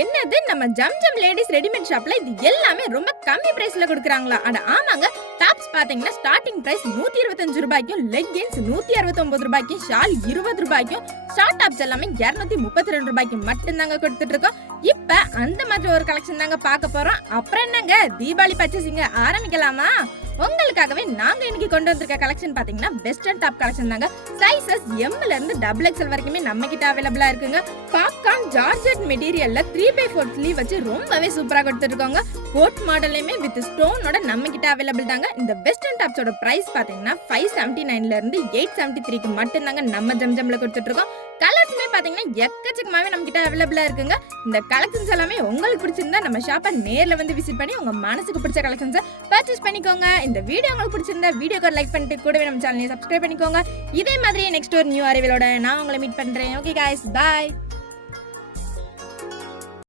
என்னது நம்ம Zamzam ladies readymade ஷாப்ல இது எல்லாமே ரொம்ப கம்மி பிரைஸ்ல கொடுக்குறாங்களா? அட ஆமாங்க. டாப்ஸ் பாத்தீங்கன்னா ஸ்டார்டிங் பிரைஸ் 125 ரூபாய்க்கும், லெகின்ஸ் 169 ரூபாய்க்கும், ஷால் 20 ரூபாய்க்கும், ஷார்ட் டாப்ஸ் எல்லாமே 232 ரூபாய்க்கு மட்டும் தாங்க கொடுத்துட்டு இருக்கோம். இப்ப அந்த மாதிரி ஒரு கலெக்ஷன் தாங்க பார்க்க போறோம். அப்புறம் என்னங்க, தீபாவளி பர்ச்சேசிங் ஆரம்பிக்கலாமா? உங்களுக்காகவே நாங்க இன்னைக்கு கொண்டு வந்திருக்க கலெக்ஷன் பாத்தீங்கன்னா வெஸ்டர்ன் டாப் கலெக்ஷன் தாங்க. சைஸஸ் எம்ல இருந்து XXL வரைக்குமே நம்ம கிட்ட அவைலபிளா இருக்குங்க. பாப்கார்ன் ஜார்ஜெட் மெட்டீரியல்ல 3/4 ஸ்லீவ் வச்சு ரொம்பவே சூப்பரா கொடுத்துருக்காங்க. கோட் மாடலையுமே வித் ஸ்டோனோட நம்ம கிட்ட அவைலபிள் தாங்க. இந்த வெஸ்டர்ன் டாப்ஸோட பிரைஸ் பாத்தீங்கன்னா 579ல இருந்து 873க்கு மட்டும் தாங்க நம்ம ஜம்ஜம்ல கொடுத்துட்டு இருக்கோம். கலர்ஸ்மே பாத்தீங்கன்னா எக்கச்சக்கமாவே நம்ம கிட்ட அவைலபிளா இருக்குங்க. இந்த கலெக்ஷன்ஸ் எல்லாமே உங்களுக்கு பிடிச்சிருந்தா நம்ம ஷாப்பை நேர்ல வந்து விசிட் பண்ணி உங்க மனசுக்கு பிடிச்ச கலெக்ஷன்ஸை பர்ச்சேஸ் பண்ணிக்கோங்க. இந்த வீடியோ உங்களுக்கு பிடிச்சிருந்தா வீடியோக்கு லைக் பண்ணிட்டு கூடவே நம்ம சேனலை சப்ஸ்கிரைப் பண்ணிக்கோங்க. இதே மாதிரி நெக்ஸ்ட் ஒரு நியூ அறிவியலோட நான் உங்களை மீட் பண்றேன். ஓகே गाइस, பாய்.